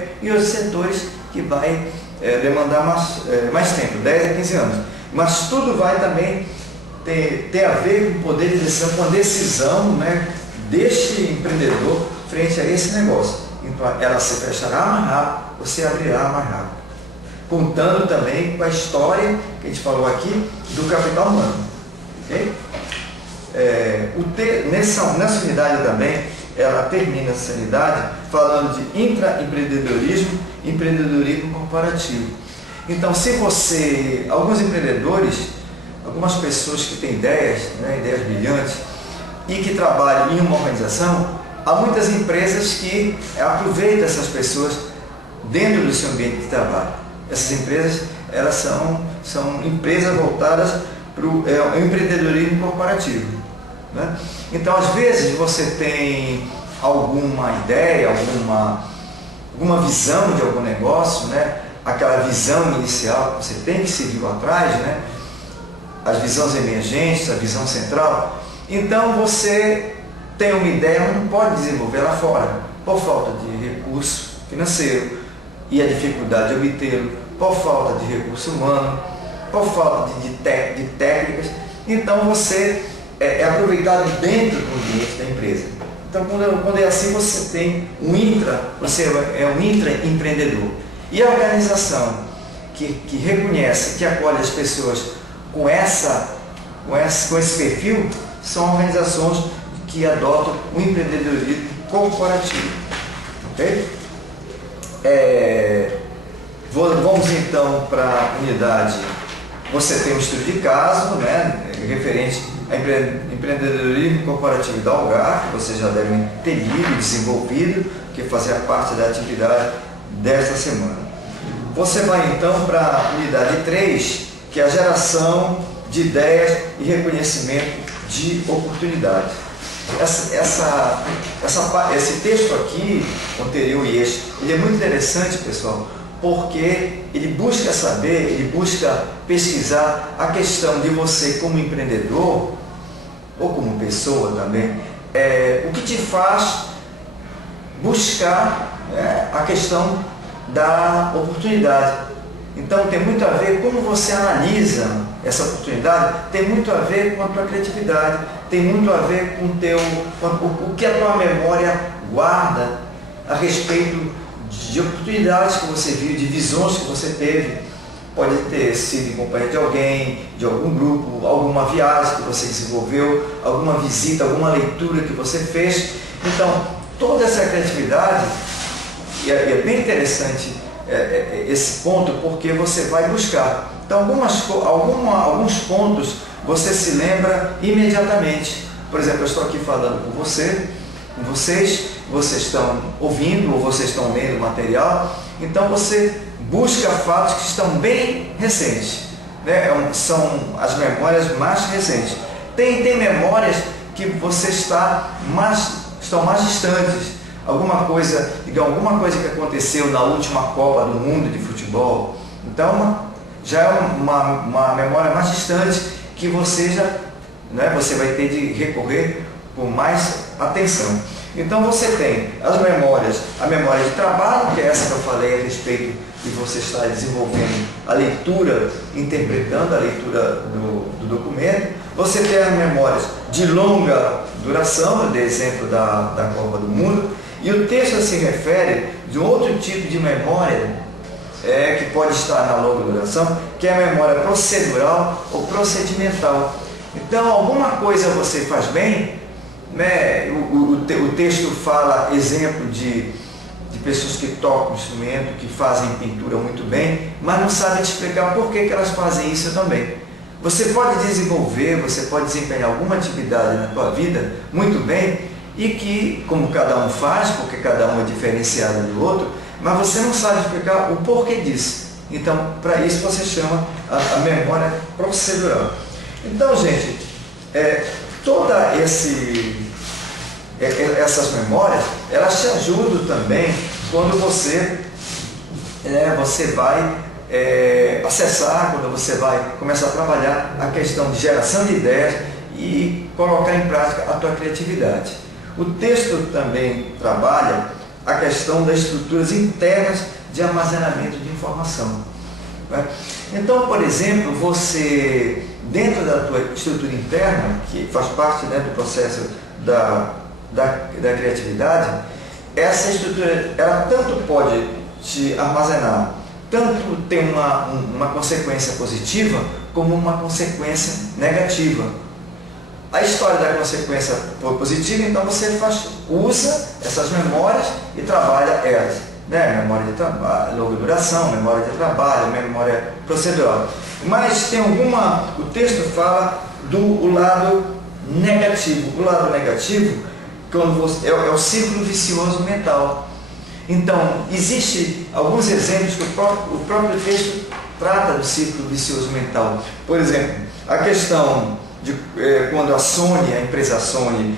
tempo, e outros setores que vai demandar mais tempo, 10 a 15 anos. Mas tudo vai também ter a ver com o poder de decisão, com a decisão, né, deste empreendedor frente a esse negócio. Então, ela se fechará mais rápido, você abrirá mais rápido. Contando também com a história que a gente falou aqui do capital humano. Okay? Nessa unidade também, ela termina essa unidade falando de intraempreendedorismo e empreendedorismo corporativo. Então, alguns empreendedores, algumas pessoas que têm ideias, né, ideias brilhantes, e que trabalham em uma organização, há muitas empresas que aproveitam essas pessoas dentro do seu ambiente de trabalho. Essas empresas, elas são empresas voltadas para o empreendedorismo corporativo, né? Então, às vezes, você tem alguma ideia, alguma visão de algum negócio, né? Aquela visão inicial que você tem que seguir atrás, né? As visões emergentes, a visão central. Então, você tem uma ideia, mas não pode desenvolver lá fora, por falta de recurso financeiro e a dificuldade de obtê-lo, por falta de recurso humano, por falta de técnicas. Então, você é aproveitado dentro do ambiente da empresa. Então, quando é assim, você tem você é um intraempreendedor. E a organização que reconhece, que acolhe as pessoas com esse perfil, são organizações que adotam o empreendedorismo corporativo. Ok? Vamos então para a unidade. Você tem um estudo de caso, né, referente a empreendedorismo corporativo da Algar, que vocês já devem ter lido, desenvolvido, que fazia parte da atividade desta semana. Você vai então para a unidade 3, que é a geração de ideias e reconhecimento de oportunidades. Esse texto aqui, anterior e este, ele é muito interessante, pessoal, porque ele busca saber, ele busca pesquisar a questão de você como empreendedor, ou como pessoa também, o que te faz buscar a questão da oportunidade. Então tem muito a ver como você analisa essa oportunidade, tem muito a ver com a tua criatividade, tem muito a ver com o que a tua memória guarda a respeito de oportunidades que você viu, de visões que você teve. Pode ter sido em companhia de alguém, de algum grupo, alguma viagem que você desenvolveu, alguma visita, alguma leitura que você fez. Então, toda essa criatividade, e é bem interessante esse ponto, porque você vai buscar. Então, alguns pontos você se lembra imediatamente. Por exemplo, eu estou aqui falando com vocês estão ouvindo ou vocês estão lendo o material, então você busca fatos que estão bem recentes, né? São as memórias mais recentes. Tem memórias que você estão mais distantes. Alguma coisa que aconteceu na última Copa do Mundo de futebol. Então, já é uma memória mais distante que você você vai ter de recorrer com mais atenção. Então você tem as memórias, a memória de trabalho, que é essa que eu falei a respeito de você estar desenvolvendo a leitura, interpretando a leitura do documento. Você tem as memórias de longa duração, eu dei exemplo da Copa do Mundo, e o texto se refere de outro tipo de memória que pode estar na longa duração, que é a memória procedural ou procedimental. Então, alguma coisa você faz bem, né? O texto fala exemplo de pessoas que tocam instrumento, que fazem pintura muito bem, mas não sabem te explicar por que elas fazem isso também. Você pode desenvolver, você pode desempenhar alguma atividade na tua vida muito bem, e que, como cada um faz, porque cada um é diferenciado do outro, mas você não sabe explicar o porquê disso. Então, para isso você chama a memória procedural. Então, gente, essas memórias, elas te ajudam também quando você vai acessar, quando você vai começar a trabalhar a questão de geração de ideias e colocar em prática a tua criatividade. O texto também trabalha a questão das estruturas internas de armazenamento de informação. Né? Então, por exemplo, você, dentro da tua estrutura interna, que faz parte, né, do processo da criatividade, essa estrutura, ela tanto pode te armazenar, tanto tem uma consequência positiva, como uma consequência negativa. A história da consequência positiva, então você usa essas memórias e trabalha elas. Né? Memória de trabalho, longa duração, memória de trabalho, memória procedural. Mas tem o texto fala do lado negativo. O lado negativo é o círculo vicioso mental. Então, existem alguns exemplos que o próprio texto trata do círculo vicioso mental. Por exemplo, a questão de quando a empresa Sony,